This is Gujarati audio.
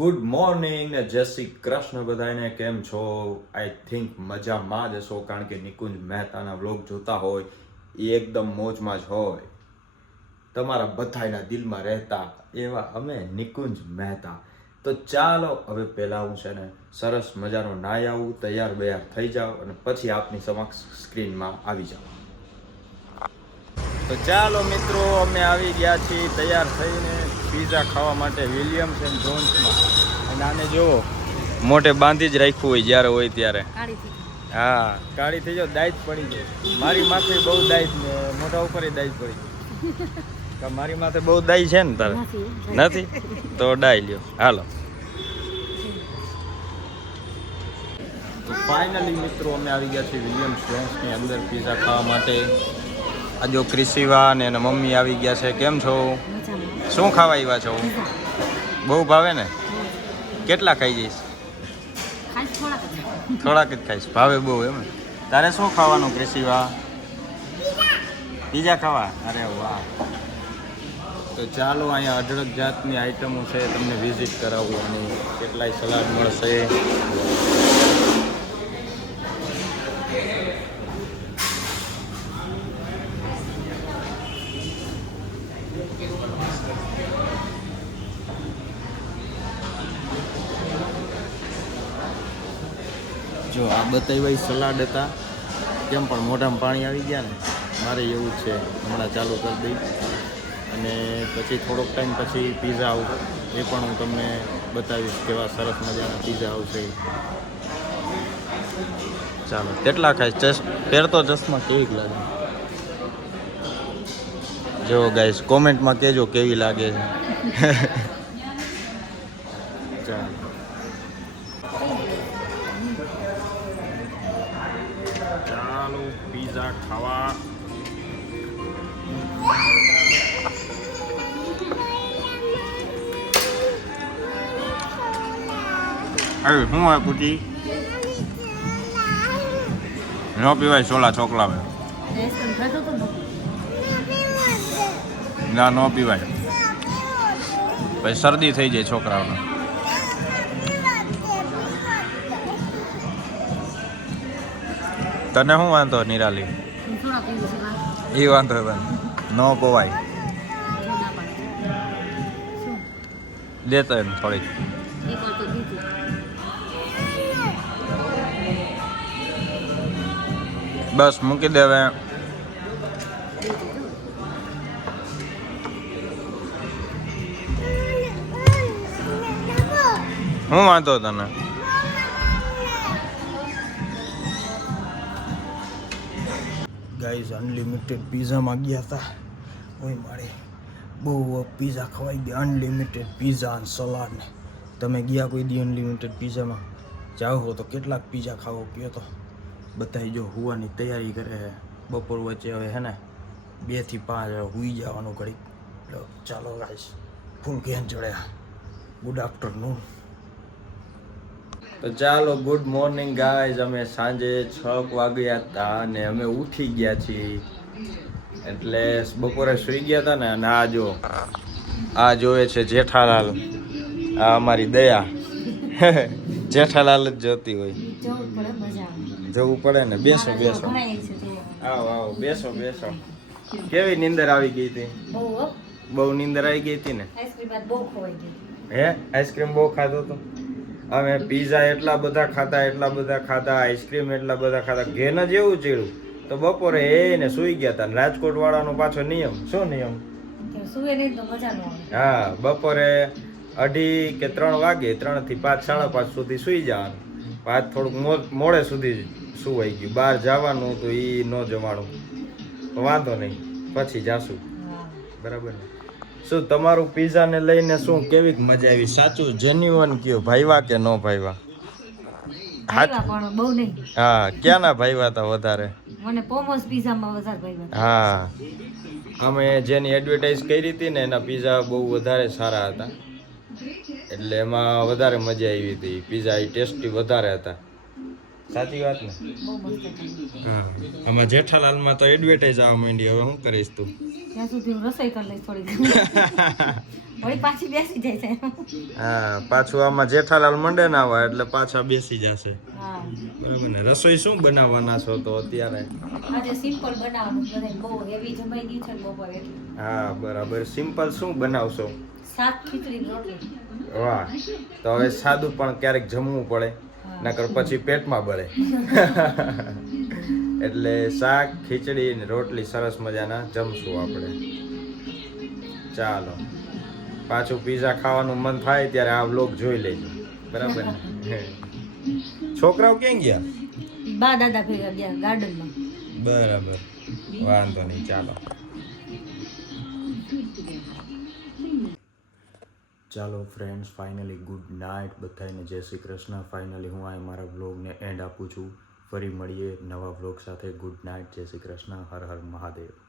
ગુડ મોર્નિંગ ને જય શ્રી કૃષ્ણ બધાને. કેમ છો? આઈ થિંક મજામાં જ હશો, કારણ કે નિકુંજ મહેતાના વ્લોગ જોતા હોય એ એકદમ મોજમાં જ હોય. તમારા બધાના દિલમાં રહેતા એવા અમે નિકુંજ મહેતા. તો ચાલો હવે પહેલાં હું છે ને સરસ મજાનો નાહી આવું, તૈયાર બૈયાર થઈ જાઉં અને પછી આપની સમક્ષ સ્ક્રીનમાં આવી જાઉં. તો ચાલો મિત્રો, અમે આવી ગયા છીએ તૈયાર થઈને પીઝા ખાવા માટે વિલિયમ્સ એન્ડ જોન્સમાં. અને આને જુઓ, મોઢે બાંધી જ રાખ્યું હોય જ્યારે હોય ત્યારે. હા, કાળી થઈ જાવ, દાઈત પડી જાય. મારી માથે બહુ દાઈત ને મોઢા ઉપર દાઈત પડી જાય. મારી માથે બહુ દાઈ છે ને તારે? નથી તો ડાઈ લ્યો. હાલો. તો ફાઇનલી મિત્રો અમે આવી ગયા છીએ વિલિયમ્સ જોન્સની અંદર પીઝા ખાવા માટે. આ જો ક્રિશિવા અને એના મમ્મી આવી ગયા છે. કેમ છો? શું ખાવા આવ્યા છો? બહુ ભાવે ને? કેટલા ખાઈ જઈશ? થોડાક જ ખાઈશ. ભાવે બહુ એમ? તારે શું ખાવાનું ક્રિશિવા? પીઝા ખાવા? અરે વાહ. તો ચાલો, અહીંયા અઢળક જાતની આઈટમો છે, તમને વિઝિટ કરાવું અને કેટલાય સલાડ મળશે. જો આ બતાવ્યા સલાડ હતા, કેમ પણ મોઢામાં પાણી આવી ગયા ને. મારે એવું જ છે, હમણાં ચાલુ કરી દઈ અને પછી થોડોક ટાઈમ પછી પીઝા આવશે, એ પણ હું તમને બતાવીશ કેવા સરસ મજાના પીઝા આવશે. ચાલો, કેટલા ખાઈશ? પહેરતો ચશ્મા કેવી લાગે? જો ગાઈસ કોમેન્ટમાં કહેજો કેવી લાગે છે. ચાલો, ચાલો પીઝા ખાવા. અરે શું હોય કુટી? ન પીવાય સોલા છોકલા. ના, ન પીવાય, પછી શરદી થઈ જાય છોકરાઓને. તને શું વાંધો નિરાલી? એ વાંધો ન પોવાય. દેતો એમ થોડીક. બસ મૂકી દે હવે. શું વાંધો તને? ગાઈઝ અનલિમિટેડ પીઝામાં ગયા હતા. ઓય મારે બહુ પીઝા ખવાઈ ગયા. અનલિમિટેડ પીઝા અને સલાડ ને. તમે ગયા કોઈ દી અનલિમિટેડ પીઝામાં? જાઓ હો તો કેટલાક પીઝા ખાવો કયો તો. બધા જો હુવાની તૈયારી કરે છે. બપોર વચ્ચે હવે હે ને 2 થી 5 હુઈ જવાનું ઘડી. ચાલો ગાઈઝ, ફૂલ ઘેન ચડ્યા. Good afternoon. તો ચાલો, ગુડ મોર્નિંગ ગાઈઝ. અમે સાંજે 6 વાગ્યા હતા અને અમે ઉઠી ગયા છીએ. એટલે બપોરે સુઈ ગયા હતા ને. અને આ જો, આ જોવે છે જેઠાલાલ. આ અમારી દયા. જેઠાલાલ જ જોતી હોય. જવું પડે ને. બેસો બેસો. આવો આવો, બેસો બેસો. કેવી નીંદર આવી ગઈ હતી? બહુ નીંદર આવી ગઈ હતી ને. હે, આઈસ્ક્રીમ બહુ ખાધો તો? અમે પીઝા એટલા બધા ખાધા, આઈસ્ક્રીમ એટલા બધા ખાધા, ઘેન જ એવું ચીડું. તો બપોરે એને સુઈ ગયા હતા. રાજકોટ વાળાનો પાછો નિયમ. શું નિયમ? હા, બપોરે 2:30 કે 3 વાગે, 3 થી 5, 5:30 સુધી સુઈ જવાનું. પાછ થોડુંક મોડે સુધી સુવાઈ ગયું. બહાર જવાનું તો એ ન જવાનું. વાંધો નહીં, પછી જાશું. બરાબર ને? શું તમારું પીઝા ને લઈને શું કેવી મજા આવી? સાચું જેન્યુઅન કયો, ભાઈવા કે નો ભાઈવા? હા, ક્યાંના ભાઈવા હતા વધારે? મને પોમોસ પીઝામાં વધારે ભાઈવા. હા, અમે જેની એડવર્ટાઇઝ કરી હતી ને એના પીઝા બહુ વધારે સારા હતા, એટલે એમાં વધારે મજા આવી હતી. પીઝા એ ટેસ્ટી વધારે હતા. સાચી વાત ને? હા, આમાં જેઠાલાલમાં તો એડવર્ટાઇઝ આવવા માંડી. હવે શું કરીશ તું? ત્યાં સુધી હું રસોઈ કરી લઈશ થોડી. વળી પાછી બેસી જાય છે હા પાછું આમાં જેઠાલાલ મંડે ના આવે એટલે પાછા બેસી જશે હા બરાબર ને રસોઈ શું બનાવવાના છો તો અત્યારે આજે સિમ્પલ બનાવવાનું છે બધાય બહુ હેવી જમાઈ ગયું છે ને બપોરે એટલે હા બરાબર સિમ્પલ શું બનાવશો શાક ખીચડી ને રોટલી વાહ તો હવે સાદું પણ ક્યારેક જમવું પડે નકર પછી પેટમાં બળે એટલે શાક ખીચડી ને રોટલી સરસ મજાના જમશું આપણે ચાલો પાછું પીઝા ખાવાનું મન થાય ત્યારે આ વ્લોગ જોઈ લેજો બરાબર ને છોકરાઓ ક્યાં ગયા બા દાદા ભેગા ગયા ગાર્ડનમાં બરાબર વાંધો નહીં ચાલો ચાલો ફ્રેન્ડ્સ ફાઇનલી ગુડ નાઇટ બધાને જય શ્રી કૃષ્ણ ફાઇનલી હું આ મારા વ્લોગને એન્ડ આપું છું ફરી મળીએ નવા વ્લોગ સાથે ગુડ નાઇટ જય શ્રી કૃષ્ણ હર હર મહાદેવ